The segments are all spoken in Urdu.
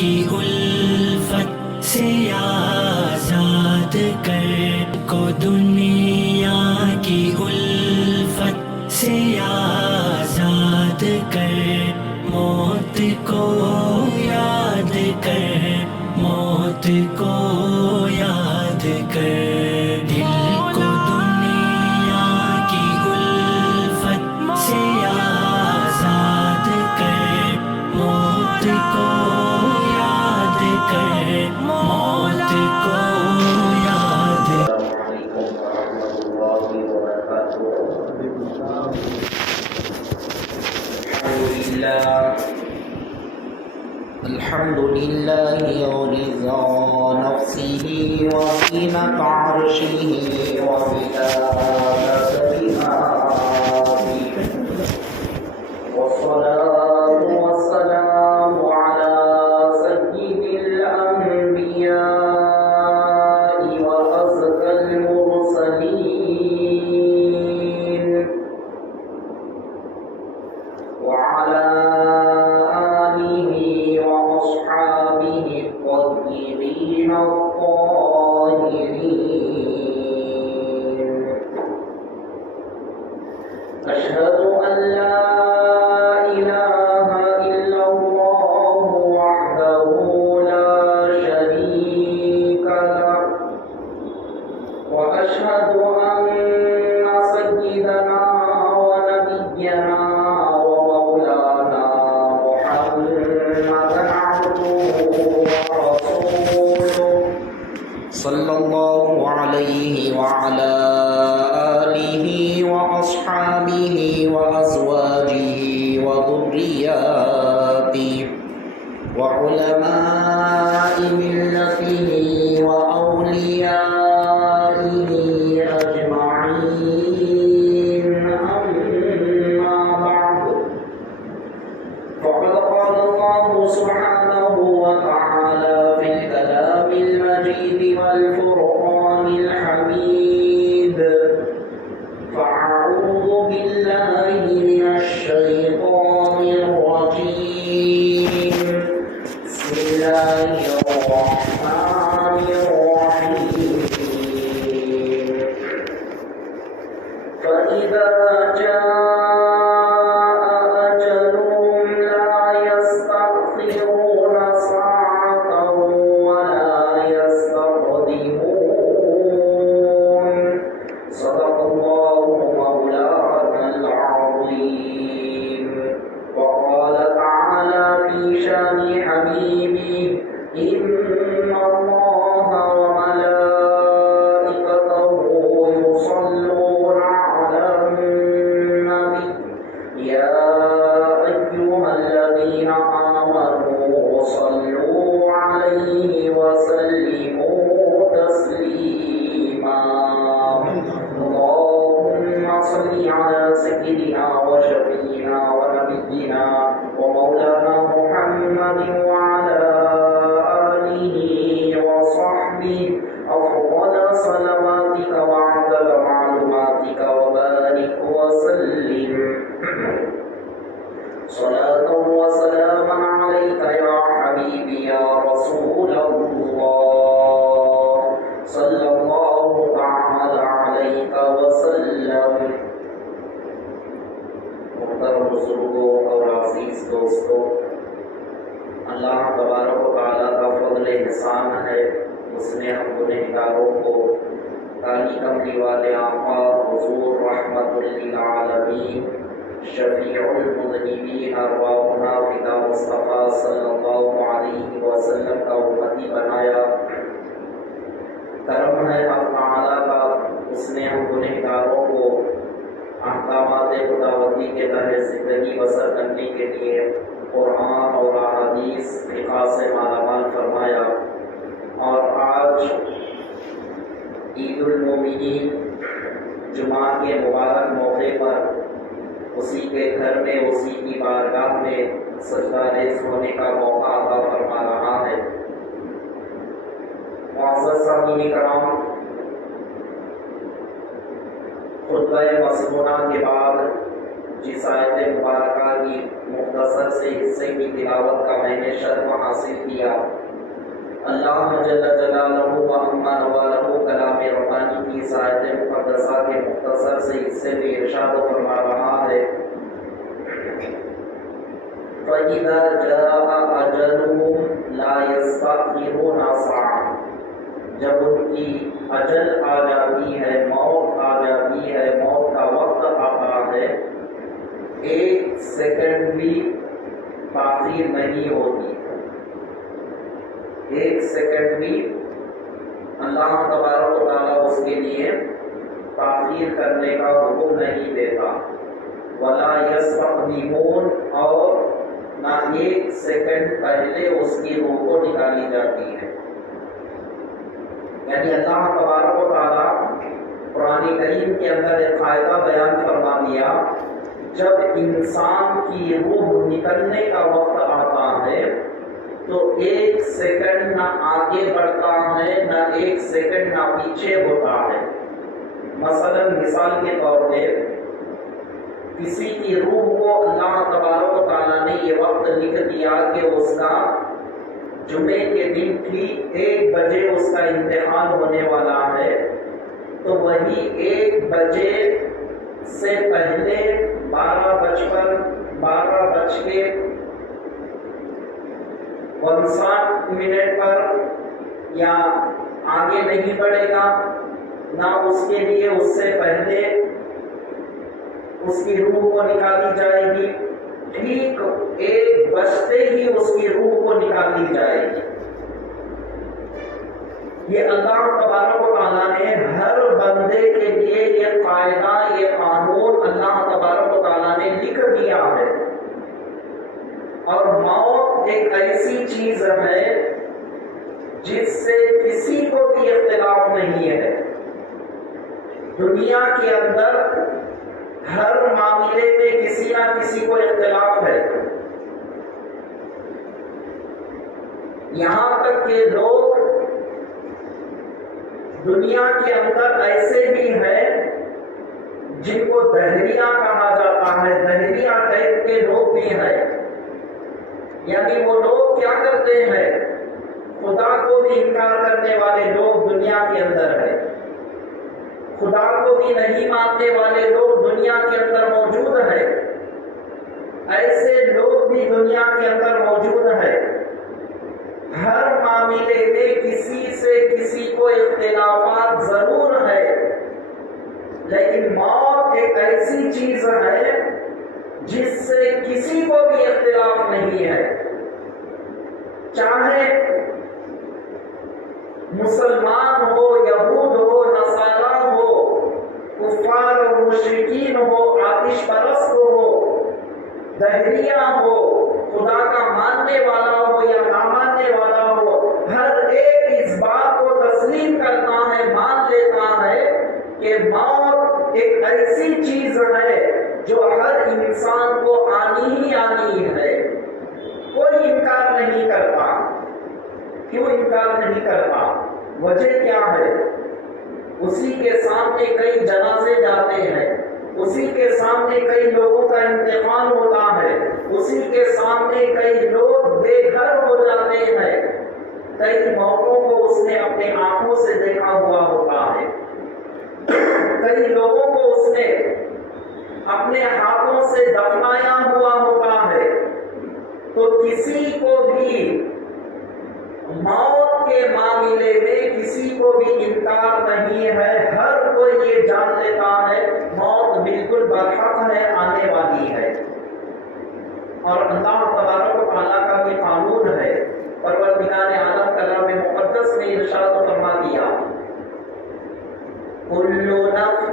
کی الفت سے آزاد کر کو، دنیا کی الفت سے آزاد کر، موت کو یاد کر، موت کو یاد کر، دل کو دنیا کی الفت سے آزاد کر، موت کو یاد کر، موت کو یاد کر۔ الحمد لله رضا نفسه وزينة عرشه ومداد كلماته، والصلاة والسلام على سيد الأنبياء وأزكى المرسلين، وعلى وأصحابه الطيبين الطاهرين. أشهد أن لا إله إلا الله وحده لا شريك له، وأشهد أن سيدنا ونبينا ومولانا محمدا صلى الله عليه وعلى آله وأصحابه وأزواجه وذرياته وعلماء ملته وأوليائه أجمعين. أما بعد، فقد قال الله سبحانه وتعالى في الكلام المجيد والفرقان الحميد: فأعوذ بالله من الشيطان الرجيم، بسم الله الرحمن الرحيم. فإذا جاء أجلهم لا يستأخرون ساعة ولا يستقدمون. صدق الله مولانا العظيم. وقال تعالى في شان حبيبه: إن الله وملائكته يصلون على النبي يا أيها الذين آمنوا صلوا عليه وسلموا تسليما. اللهم صل على سيدنا وشفيعنا ونبينا ومولانا محمد وعلى آله وصحبه أفضل صلواتك وعدد معلوماتك، وبارك وسلم صلاة وسلاما عليك يا حبيبي يا رسول الله، صلى الله تعالى عليك وسلم. محترم بزرگوں اور عزیز دوستوں، اللہ تبارک و تعالیٰ کا فضل احسان ہے، اس نے ہم گنہگاروں کو کالی کملی والے آقا حضور رحمت للعالمین شفیع المذنبین ارواحنا فدا مصطفیٰ صلی اللہ علیہ وسلم کا امتی بنایا۔ کرم ہے حق تعالیٰ کا، اس نے ہم گنہگاروں کو احکامات خداوندی کے تحت زندگی بسر کرنے کے لیے قرآن اور احادیث فقہ سے مالا مال فرمایا، اور آج عید المومنین جمعہ کے مبارک موقع پر اسی کے گھر میں، اسی کی بارگاہ میں سجدہ ریز ہونے کا موقع عطا فرما رہا ہے۔ معزز سامعین کرام، خطبہ مسنونہ کے بعد جس آیت مبارکہ کی مختصر سے حصے کی تلاوت کا میں نے شرف حاصل کیا، اللہ جل جلالہ و عما نوالہ کلام ربانی کی اس آیت مقدسہ کے مختصر سے حصے میں ارشاد فرما رہا ہے فَإِذَا جَاءَ أَجَلُهُمْ لَا يَسْتَأْخِرُونَ سَاعَةً، جب ان کی اجل آ جاتی ہے، موت آ جاتی ہے، موت کا وقت آتا ہے، ایک سیکنڈ بھی تاخیر نہیں ہوتی، ایک سیکنڈ بھی اللہ تبارک و تعالیٰ اس کے لیے تاخیر کرنے کا حکم نہیں دیتا، وَلَا يَسْتَقْدِمُونَ، اور نہ ایک سیکنڈ پہلے اس کی روح کو نکالی جاتی ہے۔ یعنی اللہ تبارک و تعالیٰ قرآن کریم کے اندر ایک قاعدہ بیان فرما دیا، جب انسان کی روح نکلنے کا وقت آتا ہے تو ایک سیکنڈ نہ آگے بڑھتا ہے، نہ ایک سیکنڈ نہ پیچھے ہوتا ہے۔ مثلا مثال کے طور پہ کسی کی روح کو اللہ تبارک و تعالیٰ نے یہ وقت لکھ دیا کہ اس کا جمعے کے دن ٹھیک 1 بجے اس کا امتحان ہونے والا ہے، تو وہی 1 بجے سے پہلے 12:59 پر یا آگے نہیں بڑھے گا، نہ اس کے لیے اس سے پہلے اس کی روح کو نکالی جائے گی، ٹھیک 1 بجتے ہی اس کی روح کو نکالی جائے گی۔ یہ اللہ تبارک و تعالیٰ نے ہر بندے کے لیے یہ قاعدہ، یہ قانون اللہ تبارک و تعالیٰ نے لکھ دیا ہے۔ اور موت ایک ایسی چیز ہے جس سے کسی کو بھی اختلاف نہیں ہے۔ دنیا کے اندر ہر معاملے میں کسی نہ کسی کو اختلاف ہے، یہاں تک کہ لوگ دنیا کے اندر ایسے بھی ہیں جن کو دہریہ کہا جاتا ہے، دہریہ ٹائپ کے لوگ بھی ہیں، یعنی وہ لوگ کیا کرتے ہیں، خدا کو بھی انکار کرنے والے لوگ دنیا کے اندر ہیں، خدا کو بھی نہیں ماننے والے لوگ دنیا کے اندر موجود ہیں، ایسے لوگ بھی دنیا کے اندر موجود ہیں۔ ہر معاملے میں کسی سے کسی کو اختلافات ضرور ہے، لیکن موت ایک ایسی چیز ہے جس سے کسی کو بھی اختلاف نہیں ہے، چاہے مسلمان ہو، یہود ہو، نصارہ ہو، کفار و مشرکین ہو، آتش پرست ہو، دہریہ ہو، خدا کا ماننے والا ہو یا نہ ماننے والا ہو، ہر ایک اس بات کو تسلیم کرتا ہے، مان لیتا ہے کہ موت ایک ایسی چیز ہے جو ہر انسان کو آنی ہی آنی ہے، کوئی انکار نہیں کرتا۔ کیوں انکار نہیں کرتا؟ وجہ کیا ہے؟ اسی کے سامنے کئی جنازے جاتے ہیں، اسی کے سامنے کئی لوگوں کا انتقال ہوتا ہے، اسی کے سامنے کئی لوگ بے گھر ہو جاتے ہیں، کئی موتوں کو اس نے اپنے آنکھوں سے دیکھا ہوا ہوتا ہے، کئی لوگوں کو اس نے اپنے ہاتھوں سے دفنایا ہوا ہوتا ہے۔ تو کسی کو بھی موت کے معاملے میں کسی کو بھی انکار نہیں ہے، ہر کوئی یہ جان لیتا ہے موت بالکل برحق ہے، آنے والی ہے۔ اور اللہ تبارک و تعالیٰ کا بھی قانون ہے، پروردگار عالم کلام مقدس میں ارشاد فرما دیا کل نفس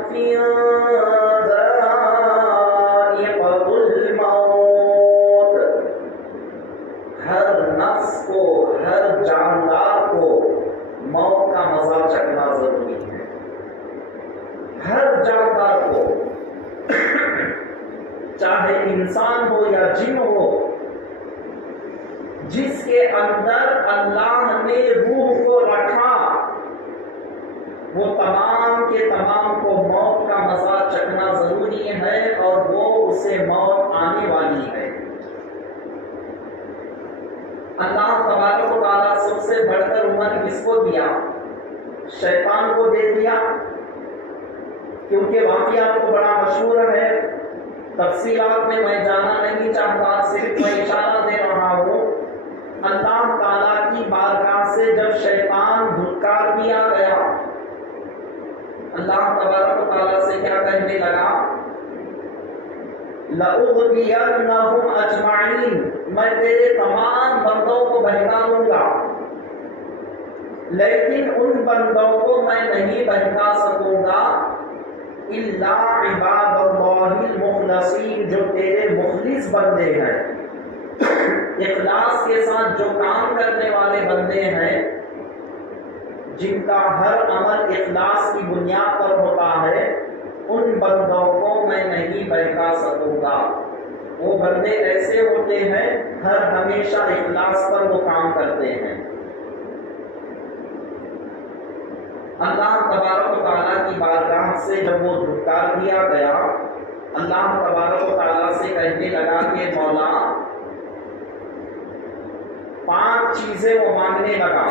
ذائقۃ الموت، ہر نفس کو، ہر جاندار کو موت کا مزہ چکھنا ضروری ہے، ہر جاندار کو، چاہے انسان ہو یا جن ہو، جس کے اندر اللہ نے روح کو رکھا وہ تمام کے تمام کو موت کا مزہ چکھنا ضروری ہے اور وہ اسے موت آنے والی ہے۔ اللہ تبارک و تعالیٰ سب سے بڑھ کر عمر کس کو دیا؟ شیطان کو دے دیا، کیونکہ واقعہ تو بڑا مشہور ہے، تفصیلات میں میں جانا نہیں چاہتا، صرف میں اشارہ دے رہا ہوں۔ اللہ تعالیٰ کی بارگاہ سے جب شیطان دھتکار دیا گیا، اللہ تبارک و تعالیٰ سے کیا کہنے لگا؟ لَأُغْوِيَنَّهُمْ أَجْمَعِينَ، میں تیرے تمام بندوں کو بہکا دوں گا، لیکن ان بندوں کو میں نہیں بہکا سکوں گا اِلَّا عِبَادَ اللَّهِ الْمُخْلَصِينَ، جو تیرے مخلص بندے ہیں، اخلاص کے ساتھ جو کام کرنے والے بندے ہیں، جن کا ہر عمل اخلاص کی بنیاد پر ہوتا ہے، ان بندوں کو میں نہیں بہکا سکوں گا۔ وہ بندے ایسے ہوتے ہیں ہر ہمیشہ اخلاص پر وہ کام کرتے ہیں۔ اللہ تبارک و تعالیٰ کی بارگاہ سے جب وہ دھتکار دیا گیا، اللہ تبارک و تعالیٰ سے کہنے لگا کہ مولا 5 چیزیں وہ مانگنے لگا،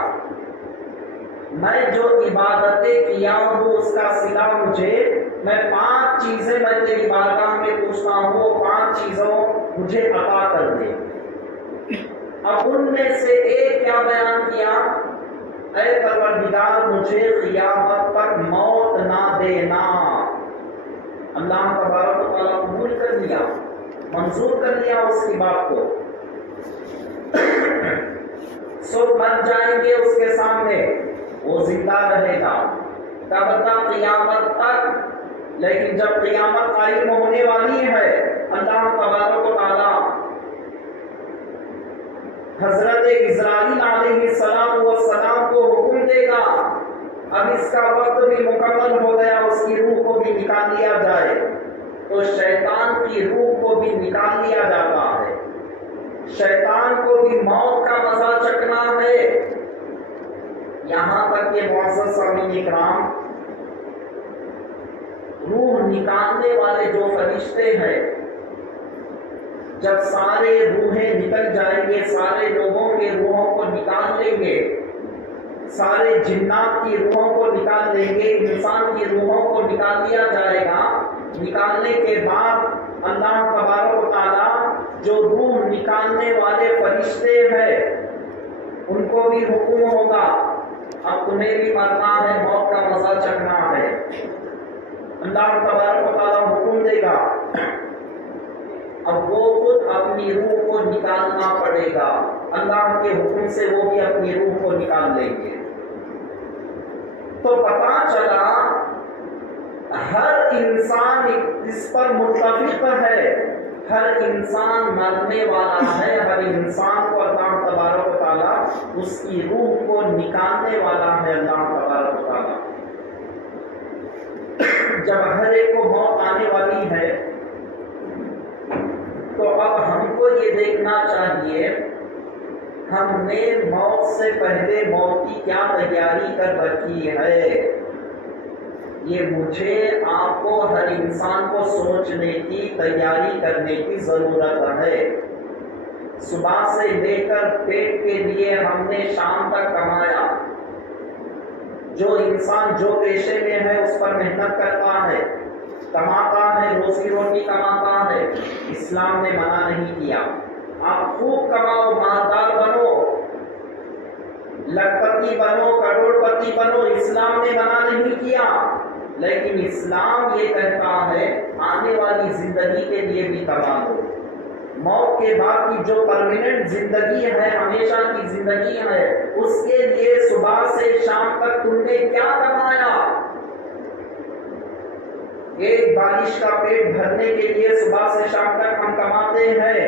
میں جو عبادتیں کیا ہوں اس کا صلہ مجھے، میں 5 چیزیں میں تیری بارگاہ میں پوچھتا ہوں، وہ 5 چیزوں مجھے عطا کر دے۔ اب ان میں سے ایک کیا بیان کیا؟ اے پروردگار مجھے قیامت تک موت نہ دینا۔ اللہ تبارک و تعالیٰ قبول کر لیا، منظور کر لیا اس کی بات کو۔ سب مر جائیں گے اس کے سامنے، وہ زندہ رہے گا، کب تک؟ قیامت تک۔ لیکن جب قیامت قائم ہونے والی ہے، اللہ تبارک و تعالیٰ حضرت اسرائیل علیہ السلام کو حکم دے گا، اب اس کا وقت بھی مکمل ہو گیا، اس کی روح کو بھی نکال لیا جائے۔ تو شیطان کی روح کو بھی نکال لیا جاتا ہے، شیطان کو بھی موت کا مزہ چکھنا ہے۔ یہاں تک کہ معزز سامعین اکرام، روح نکالنے والے جو فرشتے ہیں، جب سارے روحیں نکل جائیں گے، سارے لوگوں کے روحوں کو نکال لیں گے، سارے جنات کی روحوں کو نکال لیں گے، انسان کی روحوں کو نکال لیا جائے گا۔ نکالنے کے بعد اللہ تبارک و تعالیٰ جو روح نکالنے والے فرشتے ہیں ان کو بھی حکم ہوگا، اب تمہیں بھی مرنا ہے، موت کا مزہ چکھنا ہے۔ اللہ تبارک و تعالیٰ حکم دے گا، اب وہ خود اپنی روح کو نکالنا پڑے گا، اللہ کے حکم سے وہ بھی اپنی روح کو نکال لیں گے۔ تو پتہ چلا ہر انسان اس پر متفق ہے، ہر انسان مرنے والا ہے، ہر انسان کو اللہ تبارک و تعالیٰ اس کی روح کو نکالنے والا ہے۔ اللہ تبارک و تعالیٰ جب ہر ایک کو موت آنے والی ہے، تو اب ہم کو یہ دیکھنا چاہیے ہم نے موت سے پہلے موت کی کیا تیاری کر رکھی ہے۔ یہ مجھے آپ کو، ہر انسان کو سوچنے کی، تیاری کرنے کی ضرورت ہے۔ صبح سے لے کر پیٹ کے لیے ہم نے شام تک کمایا، جو انسان جو پیشے میں ہے اس پر محنت کرتا ہے، کماتا ہے، روزی روٹی کماتا ہے، اسلام نے منع نہیں کیا آپ خوب کماؤ، مالدار بنو، لکھپتی بنو، کروڑ پتی بنو، اسلام نے منع نہیں کیا۔ لیکن اسلام یہ کہتا ہے آنے والی زندگی کے لیے بھی کما لو، موت کے بعد کی جو پرماننٹ زندگی ہے، ہمیشہ کی زندگی ہے، اس کے لیے صبح سے شام تک تم نے کیا کمایا؟ ایک بارش کا پیٹ بھرنے کے لیے صبح سے شام تک ہم کماتے ہیں،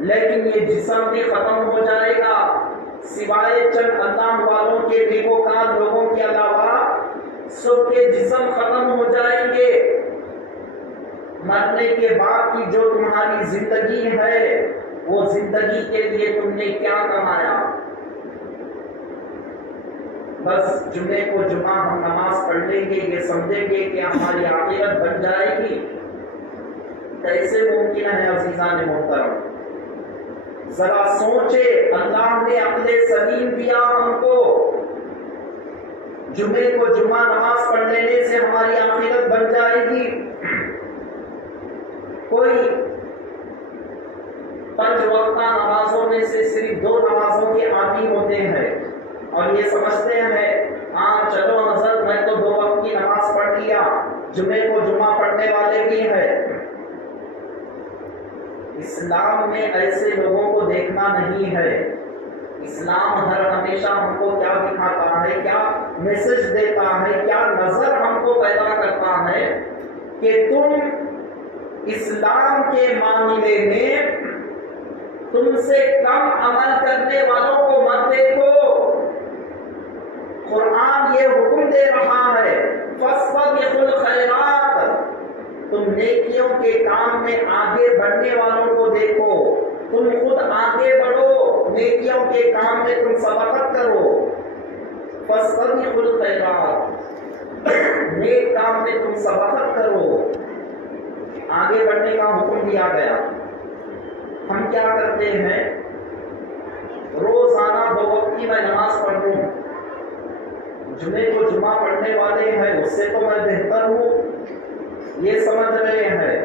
لیکن یہ جسم بھی ختم ہو جائے گا، سوائے چند اللہ والوں کے نیکوکار لوگوں کے علاوہ سب کے جسم ختم ہو جائیں گے۔ مرنے کے بعد کی جو تمہاری زندگی ہے، وہ زندگی کے لیے تم نے کیا کمایا؟ بس جمعے کو جمعہ ہم نماز پڑھ لیں گے، یہ سمجھیں گے کہ ہماری آخرت بن جائے گی، کیسے ممکن ہے عزیزان محترم؟ ذرا سوچے، اللہ نے عقل سلیم دیا ہم کو، جمعے کو جمعہ نماز پڑھ لینے سے ہماری آخرت بن جائے گی؟ کوئی 5 وقتہ نمازوں میں سے صرف 2 نمازوں کے عادی ہوتے ہیں اور یہ سمجھتے ہیں ہاں چلو حضرت میں تو 2 وقت کی نماز پڑھ لیا، جمعے کو جمعہ پڑھنے والے بھی ہیں۔ اسلام میں ایسے لوگوں کو دیکھنا نہیں ہے۔ اسلام ہر ہمیشہ ہم کو کیا دکھاتا ہے، کیا میسج دیتا ہے، کیا نظر ہم کو پیدا کرتا ہے کہ تم اسلام کے معاملے میں تم سے کم عمل کرنے والوں کو مت دیکھو۔ قرآن یہ حکم دے رہا ہے فَاسْتَبِقُوا الْخَيْرَاتِ، تم نیکیوں کے کام میں آگے بڑھنے والوں کو دیکھو، تم خود آگے بڑھو، نیکیوں کے کام میں تم سبقت کرو۔ فَاسْتَبِقُوا الْخَيْرَاتِ، نیک کام میں تم سبقت کرو، آگے بڑھنے کا حکم دیا گیا۔ ہم کیا کرتے ہیں؟ روزانہ 2 وقت کی میں نماز پڑھ لوں، جمعے کو جمعہ پڑھنے والے ہیں اس سے تو میں بہتر ہوں، یہ سمجھ رہے ہیں،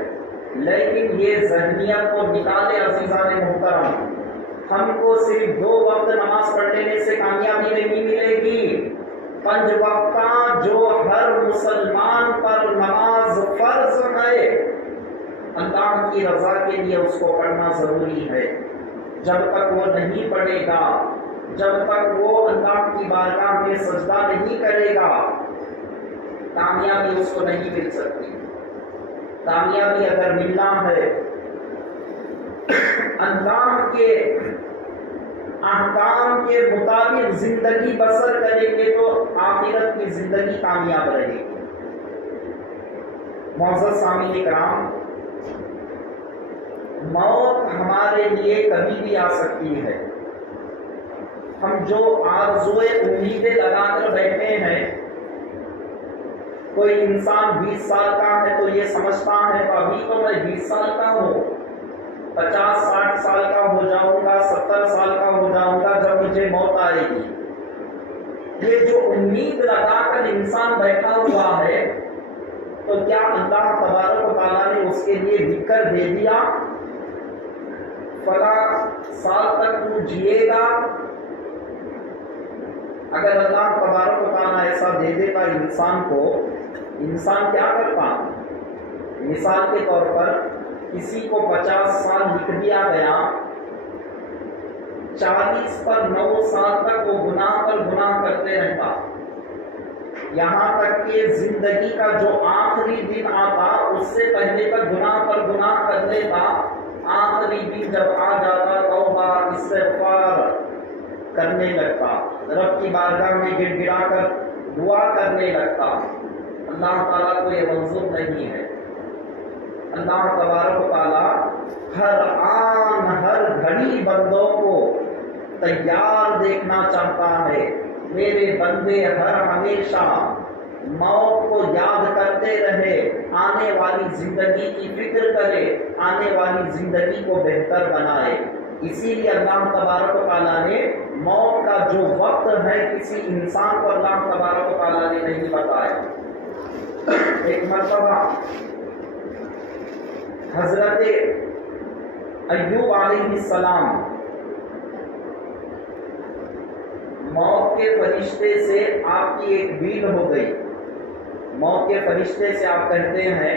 لیکن یہ ذہنیت کو نکالے عزیزان محترم۔ ہم کو صرف 2 وقت نماز پڑھ لینے سے کامیابی نہیں ملے گی، 5 وقتہ جو ہر مسلمان پر نماز فرض ہے، اللہ کی رضا کے لیے اس کو پڑھنا ضروری ہے۔ جب تک وہ نہیں پڑھے گا، جب تک وہ اللہ کی بارگاہ میں سجدہ نہیں کرے گا، کامیابی اس کو نہیں مل سکتی۔ کامیابی اگر ملنا ہے اللہ کے احکام کے مطابق زندگی بسر کریں گے تو آخرت کی زندگی کامیاب رہے گی۔ معزز سامعین کرام، موت ہمارے لیے کبھی بھی آ سکتی ہے۔ ہم جو آرزوئے امیدیں لگا کر بیٹھے ہیں، کوئی انسان 20 سال کا ہے تو یہ سمجھتا ہے کہ ابھی تو میں 20 سال کا ہوں، 50-60 سال کا ہو جاؤں گا، 70 سال کا ہو جاؤں گا جب مجھے موت آئے گی۔ یہ جو امید لگا کر انسان بیٹھا ہوا ہے، تو کیا اللہ تبارک و تعالیٰ نے اس کے لیے لکھ کر دے دیا فلاں سال تک تو جیے گا؟ اگر اللہ تبارک و تعالیٰ ایسا دے دیتا انسان کو، انسان کیا کرتا؟ مثال کے طور پر کسی کو 50 سال لکھ دیا گیا، 40 پر 9 سال تک وہ گناہ پر گناہ کرتے رہتا، یہاں تک کہ زندگی کا جو آخری دن آتا اس سے پہلے تک گناہ پر گناہ کر لیتا۔ آخری دن جب آ جاتا توبہ استغفار کرنے لگتا، رب کی بارگاہ میں گڑ گڑا کر دعا کرنے لگتا۔ اللہ تعالیٰ کو یہ منظور نہیں ہے۔ اللہ تبارک و تعالیٰ ہر آن ہر گھڑی بندوں کو تیار دیکھنا چاہتا ہے۔ میرے بندے ہر ہمیشہ موت کو یاد کرتے رہے، آنے والی زندگی کی فکر کرے، آنے والی زندگی کو بہتر بنائے۔ اسی لیے اللہ تبارک و تعالیٰ نے موت کا جو وقت ہے کسی انسان کو اللہ تبارک و تعالیٰ نے نہیں بتایا۔ ایک مرتبہ حضرت ایوب علیہ السلام موت کے فرشتے سے آپ کی ایک ڈیل ہو گئی۔ موت کے فرشتے سے آپ کہتے ہیں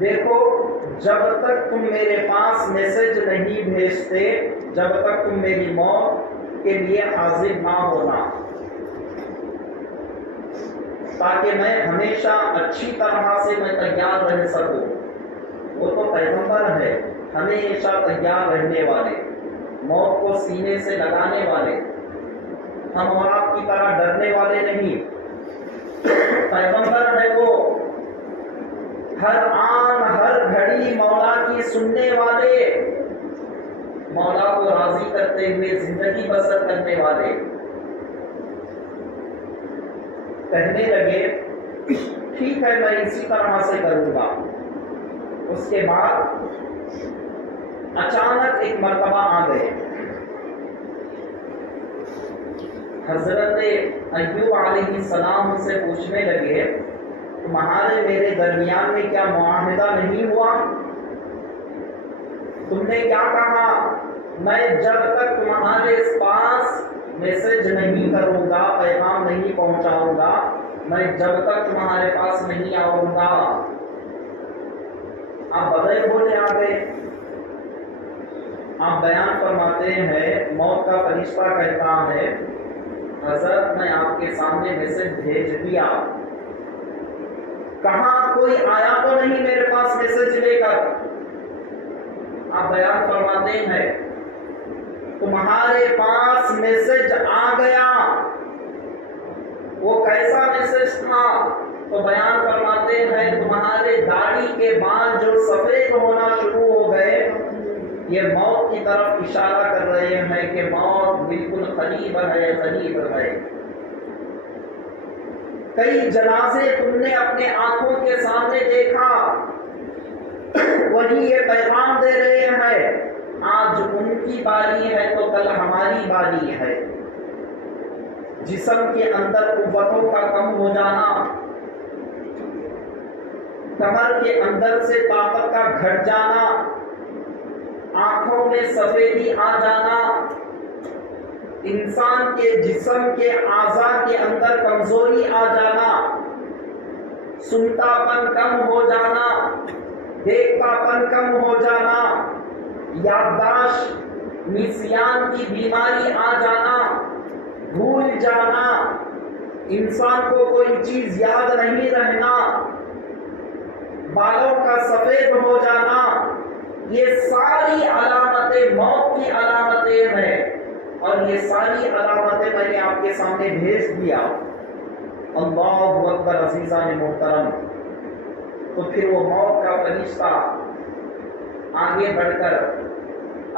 دیکھو جب تک تم میرے پاس میسج نہیں بھیجتے، جب تک تم میری موت کے لیے حاضر نہ ہونا، تاکہ میں ہمیشہ اچھی طرح سے میں تیار رہ سکوں۔ وہ تو پیغمبر ہے، ہمیشہ تیار رہنے والے، موت کو سینے سے لگانے والے، ہم اور آپ کی طرح ڈرنے والے نہیں۔ پیغمبر ہے وہ، ہر آن ہر گھڑی مولا کی سننے والے، مولا کو راضی کرتے ہوئے زندگی بسر کرنے والے۔ کہنے لگے ٹھیک ہے میں اسی طرح سے کروں گا۔ اس کے بعد اچانک ایک مرتبہ آ گئے، حضرت ایوب علیہ السلام سے پوچھنے لگے تمہارے میرے درمیان میں کیا معاہدہ نہیں ہوا؟ تم نے کیا کہا میں جب تک تمہارے پاس میسج نہیں کروں گا، پیغام نہیں پہنچاؤں گا، میں جب تک تمہارے پاس نہیں آؤں گا۔ آپ بغیر بولے آ گئے۔ آپ بیان فرماتے ہیں موت کا فرشتہ کہتا ہے حضرت میں آپ کے سامنے میسج بھیج دیا، کہاں کوئی آیا تو نہیں میرے پاس میسج لے کر؟ آپ بیان فرماتے ہیں تمہارے پاس میسج آ گیا، وہ کیسا میسج تھا؟ تو بیان فرماتے ہیں تمہارے داڑھی کے بال جو سفید ہونا شروع ہو گئے، یہ موت کی طرف اشارہ کر رہے ہیں کہ موت بالکل قریب ہے، قریب ہے۔ کئی جنازے تم نے اپنے آنکھوں کے سامنے دیکھا، وہی یہ پیغام دے رہے ہیں آج ان کی باری ہے تو کل ہماری باری ہے۔ جسم کے اندر قوتوں کا کم ہو جانا، کمر کے اندر سے طاقت کا گھٹ جانا، آنکھوں میں سفیدی آ جانا، انسان کے جسم کے اعضاء کے اندر کمزوری آ جانا، سنتا پن کم ہو جانا، دیکھتا پن کم ہو جانا، یادداشت نسیان کی بیماری آ جانا، بھول جانا، انسان کو کوئی چیز یاد نہیں رہنا، بالوں کا سفید ہو جانا، یہ ساری علامتیں موت کی علامتیں ہیں، اور یہ ساری علامتیں میں نے آپ کے سامنے بھیج دیا۔ اللہ اکبر عزیزان محترم۔ تو پھر وہ موت کا فرشتہ آگے بڑھ کر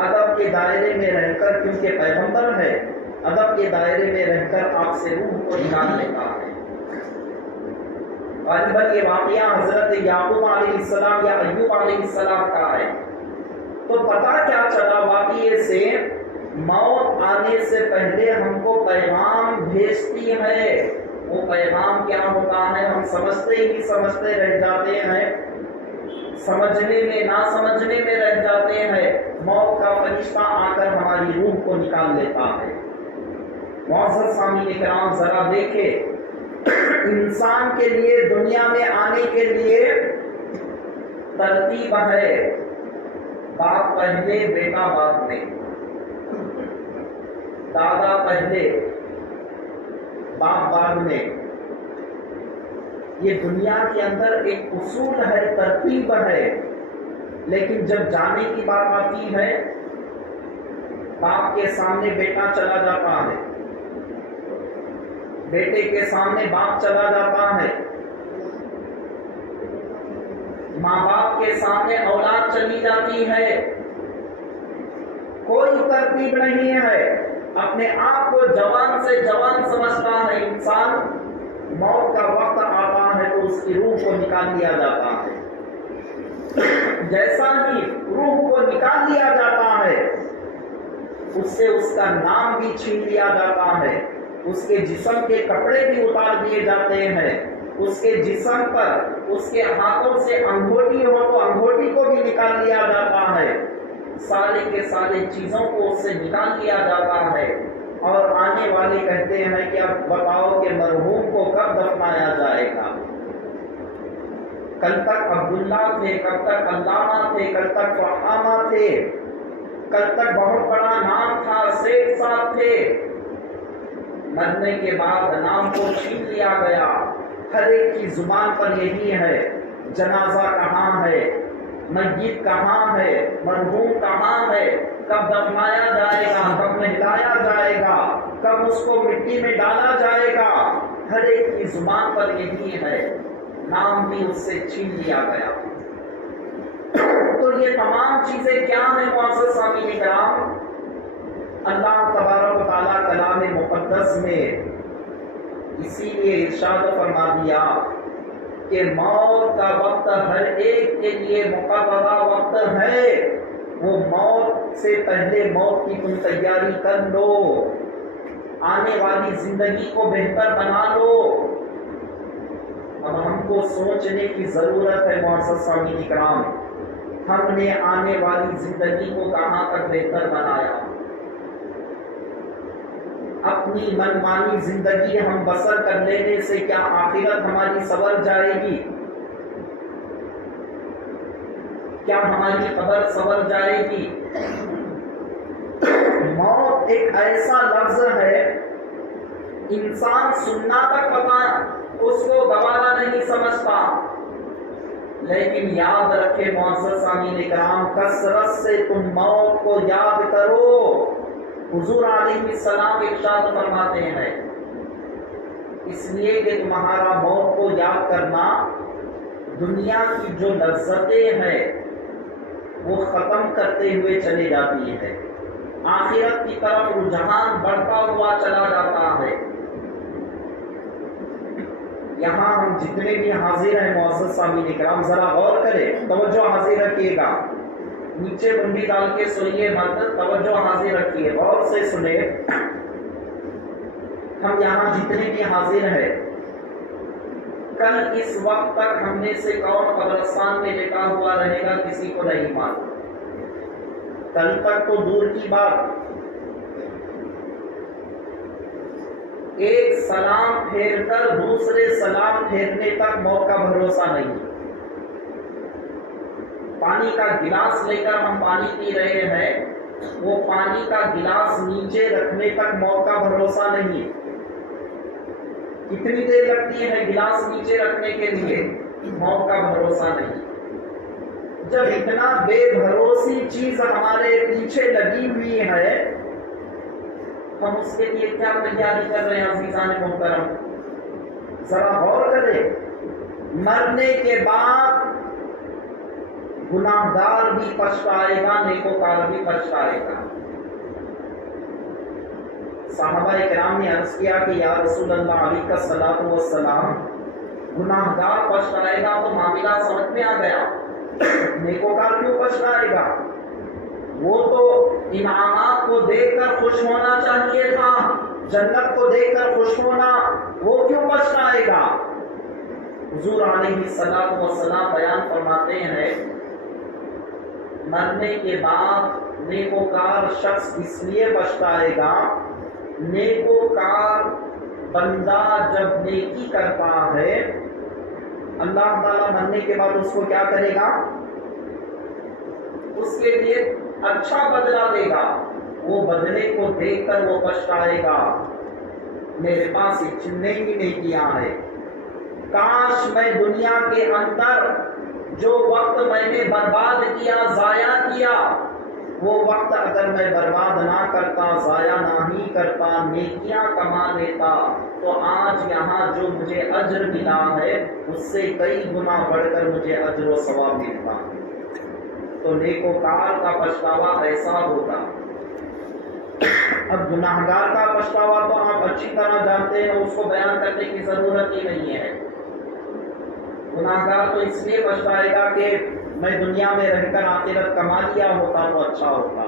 ادب کے دائرے میں رہ کر، کیونکہ پیغمبر ہے، ادب کے دائرے میں رہ کر آپ سے روح کو نکال لیتا ہے۔ غالباً یہ واقعہ حضرت یعقوب علیہ السلام یا ایوب علیہ السلام کا ہے۔ تو پتہ کیا چلا واقعے سے؟ موت آنے سے پہلے ہم کو پیغام بھیجتی ہے۔ وہ پیغام کیا ہوتا ہے ہم سمجھتے رہ جاتے ہیں، سمجھنے میں نہ سمجھنے میں رہ جاتے ہیں۔ موت کا فرشتہ آ کر ہماری روح کو نکال لیتا ہے۔ معزز سامعین کرام ذرا دیکھیں، انسان کے لیے دنیا میں آنے کے لیے ترتیب ہے، باپ پہلے بیٹا بعد میں، دادا پہلے باپ بعد میں۔ یہ دنیا کے اندر ایک اصول ہے، ترتیب ہے، لیکن جب جانے کی بات آتی ہے باپ کے سامنے بیٹا چلا جاتا ہے، بیٹے کے سامنے باپ چلا جاتا ہے، ماں باپ کے سامنے اولاد چلی جاتی ہے۔ کوئی ترتیب نہیں ہے، اپنے آپ کو جوان سے جوان سمجھتا ہے انسان، موت کا وقت آتا ہے تو اس کی روح کو نکال لیا جاتا ہے۔ جیسا ہی روح کو نکال لیا جاتا ہے اس سے اس کا نام بھی چھین لیا جاتا ہے، اس کے جسم کے کپڑے بھی اتار دیے جاتے ہیں، اس کے جسم پر اس کے ہاتھوں سے انگوٹھی ہو تو انگوٹھی کو بھی نکال لیا جاتا ہے، سارے کے سارے چیزوں کو اس سے نکال لیا جاتا ہے۔ اور آنے والے کہتے ہیں کہ اب بتاؤ کہ مرحوم کو کب دفنایا جائے گا؟ کل تک عبداللہ تھے، کل تک علامہ تھے، کل تک فہامہ تھے، کل تک بہت بڑا نام تھا، سیٹ صاحب تھے، مرنے کے بعد نام کو چھین لیا گیا۔ ہر ایک کی زبان پر یہی ہے، جنازہ کہاں ہے، میت کہاں ہے، مرحوم کہاں ہے، کب دفنایا جائے گا، کب نہلایا جائے گا، کب اس کو مٹی میں ڈالا جائے گا، ہر ایک کی زبان پر یہی ہے، نام بھی اس سے چھین لیا گیا۔ تو یہ تمام چیزیں کیا ہیں معزز سامعین کرام؟ اللہ تبارک و تعالیٰ کلام مقدس میں اسی لیے ارشاد فرما دیا کہ موت کا وقت ہر ایک کے لیے مقررہ وقت ہے، وہ موت سے پہلے موت کی تم تیاری کر لو، آنے والی زندگی کو بہتر بنا لو۔ اب ہم کو سوچنے کی ضرورت ہے معزز سامعین کرام، ہم نے آنے والی زندگی کو کہاں تک بہتر بنایا؟ اپنی منمانی زندگی ہم بسر کر لینے سے کیا آخرت ہماری سنور جائے گی؟ کیا ہماری قبر سنور جائے گی؟ موت ایک ایسا لفظ ہے، انسان سننا تک پتا اس کو گوارا نہیں سمجھتا، لیکن یاد رکھے معزز سامعین کرام، کثرت سے تم موت کو یاد کرو۔ حضور علیہ السلام ارشاد فرماتے ہیں، اس لیے کہ تمہارا موت کو یاد کرنا دنیا کی جو لذتیں ہیں وہ ختم کرتے ہوئے چلے جاتی ہیں، آخرت کی طرف رجحان بڑھتا ہوا چلا جاتا ہے۔ یہاں ہم جتنے بھی حاضر ہیں معزز سامعین کرام، ذرا غور کریں، توجہ حاضر رکھیے گا، نیچے منڈی ڈال کے سنیے مت، توجہ حاضر رکھیے، غور سے سنیں۔ ہم یہاں جتنے بھی حاضر ہیں، کل اس وقت تک ہم میں سے کون قبرستان میں لیٹا ہوا رہے گا کسی کو نہیں معلوم، کل تک تو دور کی بات، ایک سلام پھیر کر دوسرے سلام پھیرنے تک موت کا بھروسہ نہیں۔ پانی کا گلاس لے کر ہم پانی پی رہے ہیں، وہ پانی کا گلاس نیچے رکھنے تک موت کا بھروسہ نہیں۔ کتنی دیر لگتی ہے گلاس نیچے رکھنے کے لیے؟ موت کا بھروسہ نہیں۔ جب اتنا بے بھروسی چیز ہمارے پیچھے لگی ہوئی ہے، ہم اس کے لیے کیا تیاری کر رہے ہیں عزیزان محترم؟ ذرا غور کریں، مرنے کے بعد گناہ گار بھی پچھتائے گا، نیکوکار بھی پچھتائے گا۔ صحابہ کرام نے عرض کیا کہ یا رسول اللہ علیہ الصلوۃ والسلام، گناہ گار پچھتائے گا تو معاملہ سمجھ میں آ گیا، نیکوکار کیوں پچھتائے گا؟ وہ تو انعامات کو دیکھ کر خوش ہونا چاہیے تھا، جنت کو دیکھ کر خوش ہونا، وہ کیوں پچھتائے گا؟ حضور علیہ الصلوۃ والسلام بیان فرماتے ہیں، مرنے کے بعد نیکوکار شخص اس لیے پچھتائے گا، نیکوکار بندہ جب نیکی کرتا ہے اللہ تعالیٰ مرنے کے بعد اس کو کیا کرے گا؟ اس کے لیے اچھا بدلہ دے گا، وہ بدلے کو دیکھ کر وہ پچھتائے گا، میرے پاس اتنے ہی نیکیاں ہیں، کاش میں دنیا کے اندر جو وقت میں نے برباد کیا، ضائع کیا، وہ وقت اگر میں برباد نہ کرتا، ضائع نہ کرتا، نیکیاں کما لیتا، تو آج یہاں جو مجھے اجر ملا ہے اس سے کئی گنا بڑھ کر مجھے اجر و ثواب ملتا۔ تو نیکوکار کا پچھتاوا ایسا ہوگا۔ اب گناہگار کا پچھتاوا تو آپ اچھی طرح جانتے ہیں، اس کو بیان کرنے کی ضرورت ہی نہیں ہے۔ گناہگار تو اس لیے پچھتائے گا کہ میں دنیا میں رہ کر آخرت کما لیا ہوتا تو اچھا ہوتا۔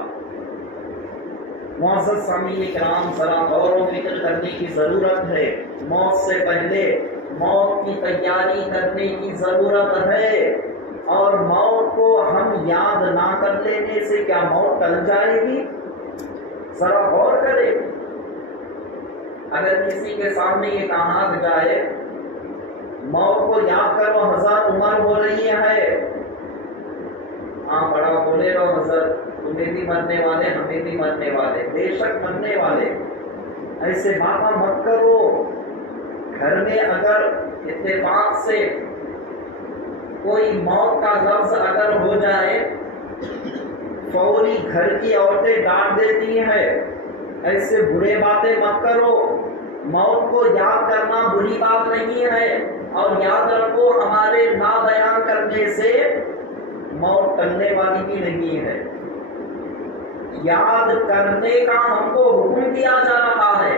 معزز سامعین کرام، ذرا غور و فکر کرنے کی ضرورت ہے، موت سے پہلے موت کی تیاری کرنے کی ضرورت ہے، اور موت کو ہم یاد نہ کر لینے سے کیا موت ٹل جائے گی؟ ذرا غور کریں، اگر کسی کے سامنے یہ کہا جائے موت کو یاد کرو، حضرت عمر ہو رہی ہے، ہاں بڑا بولے رہو حضرت، تمہیں بھی مرنے والے، ہمیں بھی مرنے والے، بے شک مرنے والے، ایسے باتیں مت کرو۔ گھر میں اگر اتفاق سے کوئی موت کا لفظ اگر ہو جائے، فوری گھر کی عورتیں ڈانٹ دیتی ہیں، ایسے برے باتیں مت کرو۔ موت کو یاد کرنا بری بات نہیں ہے، اور یاد رکھو ہمارے نہ بیان کرنے سے موت ٹلنے والی بھی نہیں ہے، یاد کرنے کا ہم کو حکم دیا جا رہا ہے۔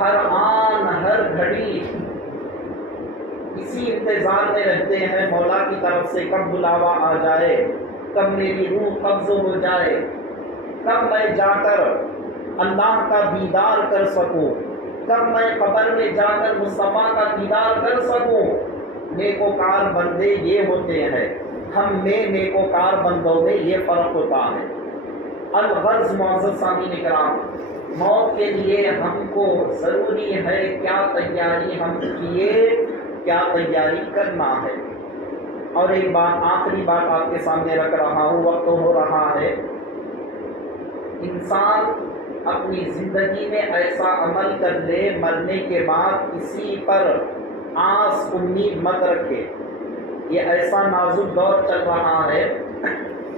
ہر آن ہر گھڑی اسی انتظار میں رہتے ہیں مولا کی طرف سے کب بلاوا آ جائے، کب میری روح قبض ہو جائے، کب میں جا کر اللہ کا دیدار کر سکوں، کب میں قبر میں جا کر مصطفیٰ کا دیدار کر سکوں۔ نیکوکار بندے یہ ہوتے ہیں، ہم میں نیکوکار بندوں میں یہ فرق ہوتا ہے۔ الغرض معزز سامعین کرام، موت کے لیے ہم کو ضروری ہے کیا تیاری ہم کیے، کیا تیاری کرنا ہے۔ اور ایک بات، آخری بات آپ کے سامنے رکھ رہا ہوں، وقت ہو رہا ہے۔ انسان اپنی زندگی میں ایسا عمل کر لے، مرنے کے بعد کسی پر آس امید مت رکھے۔ یہ ایسا نازک دور چل رہا ہے،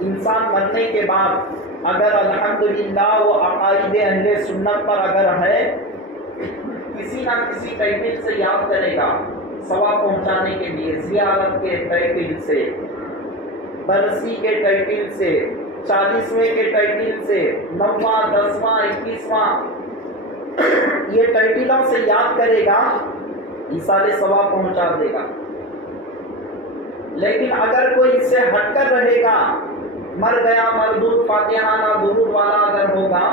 انسان مرنے کے بعد اگر الحمدللہ وہ عقائد اہل سنت پر اگر ہے، کسی نہ کسی ٹائٹل سے یاد کرے گا ثواب پہنچانے کے لیے، زیارت کے ٹائٹل سے، برسی کے ٹائٹل سے، 40ویں کے ٹائٹل سے، 9واں 10واں 21واں یہ ٹائٹلوں سے یاد کرے گا، ایصال ثواب پہنچا دے گا۔ لیکن اگر کوئی اس سے ہٹ کر رہے گا، مر گیا مردود فاتحہ نہ درود والا اگر ہوگا،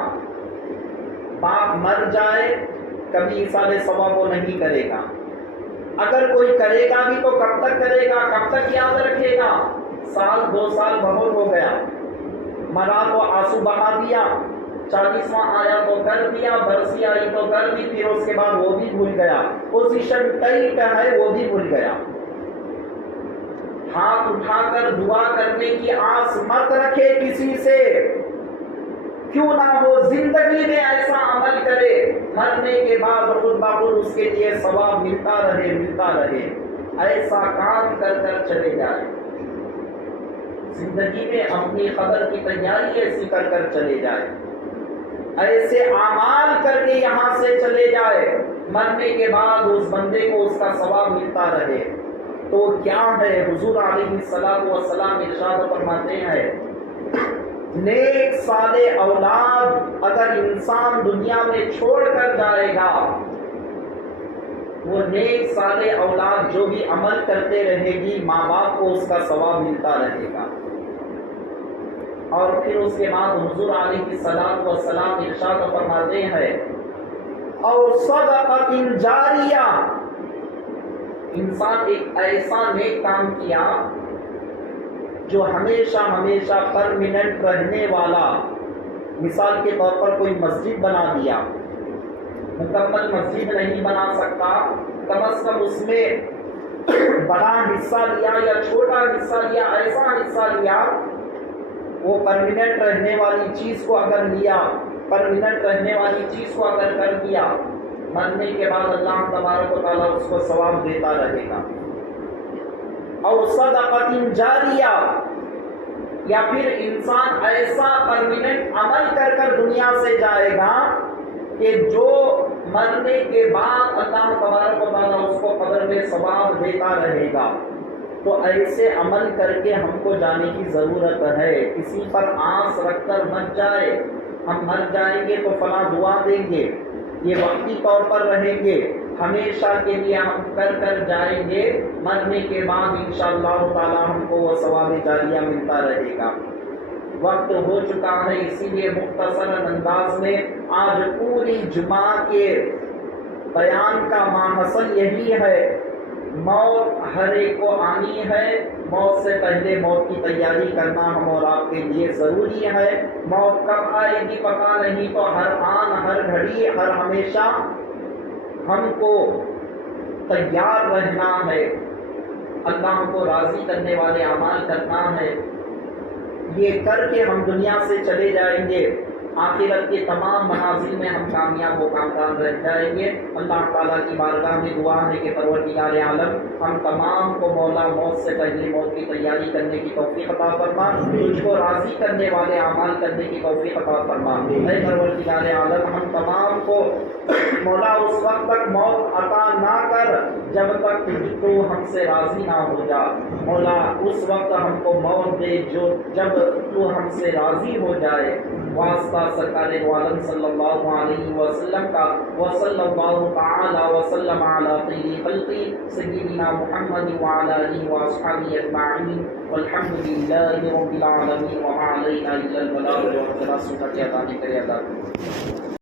باپ مر جائے کبھی ایصال ثواب وہ نہیں کرے گا۔ اگر کوئی کرے گا بھی تو کب تک کرے گا، کب تک یاد رکھے گا؟ سال 2 سال بہت ہو گیا، مرا تو آنسو بہا دیا، 40واں آیا تو کر دیا، برسی آئی تو کر دی، پھر اس کے بعد وہ بھی بھول گیا، پوزیشن ٹائٹ ہے وہ بھی بھول گیا۔ ہاتھ اٹھا کر دعا کرنے کی آس مت رکھے کسی سے، کیوں نہ ہو زندگی میں ایسا عمل کرے، مرنے کے بعد خود بخود اس کے لیے ثواب ملتا رہے، ایسا کام کر کر چلے جائے۔ زندگی میں اپنی قبر کی تیاری ایسی کر کر چلے جائے، ایسے اعمال کر کے یہاں سے چلے جائے، مرنے کے بعد اس بندے کو اس کا ثواب ملتا رہے۔ تو کیا ہے، حضور علیہ السلام ارشاد فرماتے ہیں، نیک صالح اولاد اگر انسان دنیا میں چھوڑ کر جائے گا، وہ نیک صالح اولاد جو بھی عمل کرتے رہے گی، ماں باپ کو اس کا ثواب ملتا رہے گا۔ اور پھر اس کے بعد حضور علیہ السلام ارشاد فرماتے ہیں، اور صدقۃ جاریہ، انسان ایک ایسا نیک کام کیا جو ہمیشہ پرمیننٹ رہنے والا، مثال کے طور پر کوئی مسجد بنا دیا، مکمل مسجد نہیں بنا سکتا، کم از کم اس میں بڑا حصہ لیا یا چھوٹا حصہ لیا، ایسا حصہ لیا وہ پرمیننٹ رہنے والی چیز کو اگر لیا، پرمیننٹ رہنے والی چیز کو اگر کر دیا، مرنے کے بعد اللہ تبارک و تعالیٰ اس کو ثواب دیتا رہے گا۔ اور صدقۃ جاریہ، یا پھر انسان ایسا پرمیننٹ عمل کر کر دنیا سے جائے گا کہ جو مرنے کے بعد اللہ تبارک و تعالیٰ اس کو قبر میں ثواب دیتا رہے گا۔ تو ایسے عمل کر کے ہم کو جانے کی ضرورت ہے، کسی پر آس رکھ کر مت جائے، ہم مر جائیں گے تو فلاں دعا دیں گے، یہ وقتی طور پر رہیں گے، ہمیشہ کے لیے ہم کر کر جائیں گے، مرنے کے بعد انشاءاللہ تعالی ہم کو وہ ثواب جاریہ ملتا رہے گا۔ وقت ہو چکا ہے، اسی لیے مختصر انداز میں آج پوری جمعہ کے بیان کا ماحصل یہی ہے، موت ہر ایک کو آنی ہے، موت سے پہلے موت کی تیاری کرنا ہم اور آپ کے لیے ضروری ہے۔ موت کب آئے گی پتہ نہیں، تو ہر آن ہر گھڑی ہر ہمیشہ ہم کو تیار رہنا ہے، اللہ کو راضی کرنے والے اعمال کرنا ہے، یہ کر کے ہم دنیا سے چلے جائیں گے، آخرت کے تمام منازل میں ہم کامیاب و کامران رہ جائیں گے۔ اللہ تعالیٰ کی بارگاہ میں دعا ہے کہ پروردگار عالم ہم تمام کو مولا موت سے پہلے موت کی تیاری کرنے کی توفیق عطا فرما، تجھ کو راضی کرنے والے اعمال کرنے کی توفیق عطا فرما۔ اے پروردگار عالم ہم تمام کو مولا اس وقت تک موت عطا نہ کر جب تک تو ہم سے راضی نہ ہو جا، مولا اس وقت ہم کو موت دے جب تو ہم سے راضی ہو جائے۔ واسطہ سرکار عالم صلی اللہ علیہ وسلم کا، وصلی اللہ تعالی وسلم علی خیر خلقی سیدنا محمد وعلی آلہ واصحابہ اجمعین، والحمد للہ رب العالمین، وما علینا الا البلاغ۔ سنت ادا نہیں کرے ادا